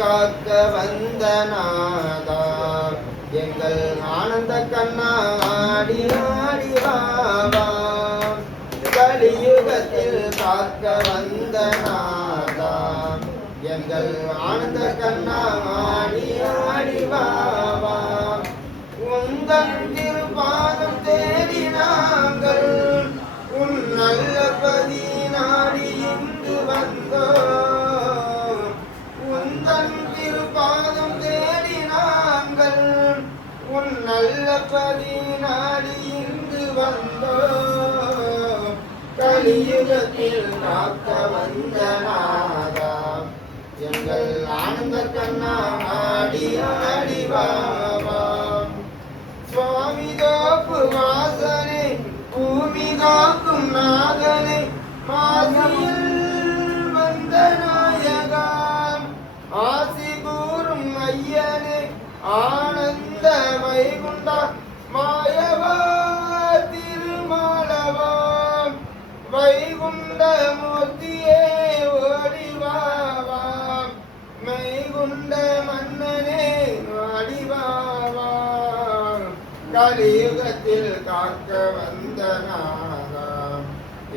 காக்க வந்த நாதா எங்கள் ஆனந்த கண்ணாடி ஆடி வாவா கலியுகத்தில் காக்க வந்த நாதா எங்கள் ஆனந்த கண்ணாடி ஆடி வாவா உந்தன் திருப்பாதம் தேடி நாங்கள் உன் நல்ல பதி நாடி இங்கு வந்தோம் உந்தன் திருப்பாதம் தேடி நாங்கள் உன் நல்ல பதி நாடி இங்கு வந்தோம் கலியுகத்தில் காக்க வந்த நாதா எங்கள் ஆனந்த கண்ணாடி ஆடி வாவா சுவாமி தோப்பு வாசனே பூமி காக்கும் நாதனே மாசியில் வந்த நாயகா ஆசி கூறும் ஐயனே ஆனந்த வைகுண்டா மாயவா திருமாலவா வைகுண்ட மூர்த்தியே ஓடிவாவா மைகுண்ட மன்னனே ஆடிவாவா கலியுகத்தில் காக்க வந்த நாதா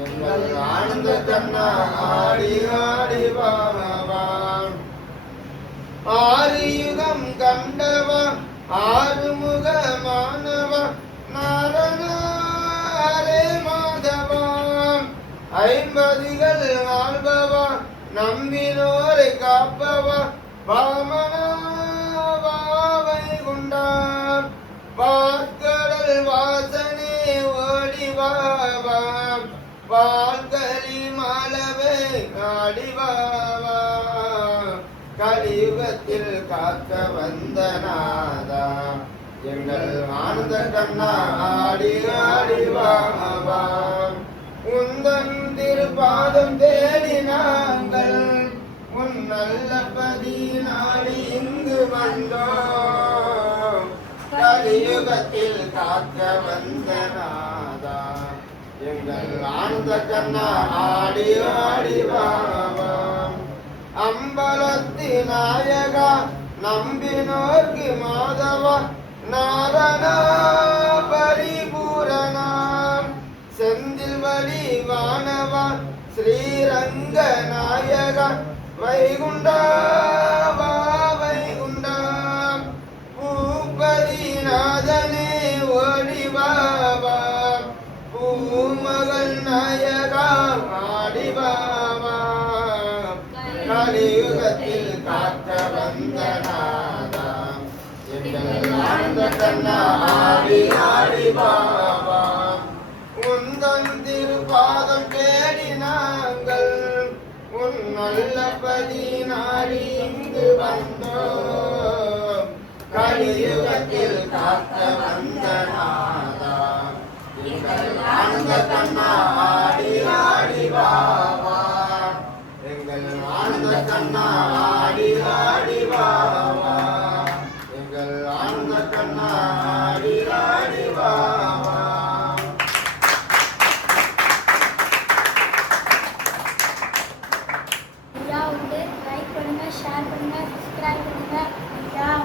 எங்கள் ஆனந்த கண்ணா ஆடி ஆடி வாவா ஆறு யுகம் கண்டவா ஆறுமுக மாணவா நாரணாரே மாதவா ஐம்பதிகள் ஆள்பவா நம்பினோரை காப்பவா வாமனாவா வைகுண்டா பார்க்கடல் வாசனே ஓடிவாவா வாழ்கலி மாலவே ஆடிவாவா கலியுகத்தில் காக்க வந்த நாதா எங்கள் ஆனந்த கண்ணா ஆடி ஆடிவாவா உந்தன் திருப்பாதம் தேடி நாங்கள் உன் நல்ல பதி நாடி இங்கு வந்தோம் கலியுகத்தில் காக்க வந்த நாதா எங்கள் ஆனந்த கண்ணா ஆடி ஆடி வாவா அம்பலத்தி நாயகா நம்பினோர்க்கு மாதவா நாரணா பரிபூரணா செந்தில் வழி வானவா ஸ்ரீரங்க நாயகா வைகுண்டா வைகுண்டா பூபதிநாதனே ஓடிவாவா பூமகள் நாயகா ஆடிவாவா கலியுகத்தில் காக்க வந்த நாதா எங்கள் ஆனந்த கண்ணா ஆடி ஆடிவாவா உந்தன் திருப்பாதம் தேடி நாங்கள் உன் நல்ல பதி நாடி இங்கு வந்தோம் கலியுகத்தில் காக்க வந்த நாதா எங்கள் ஆனந்த கண்ணா ஆடி ஆடி வா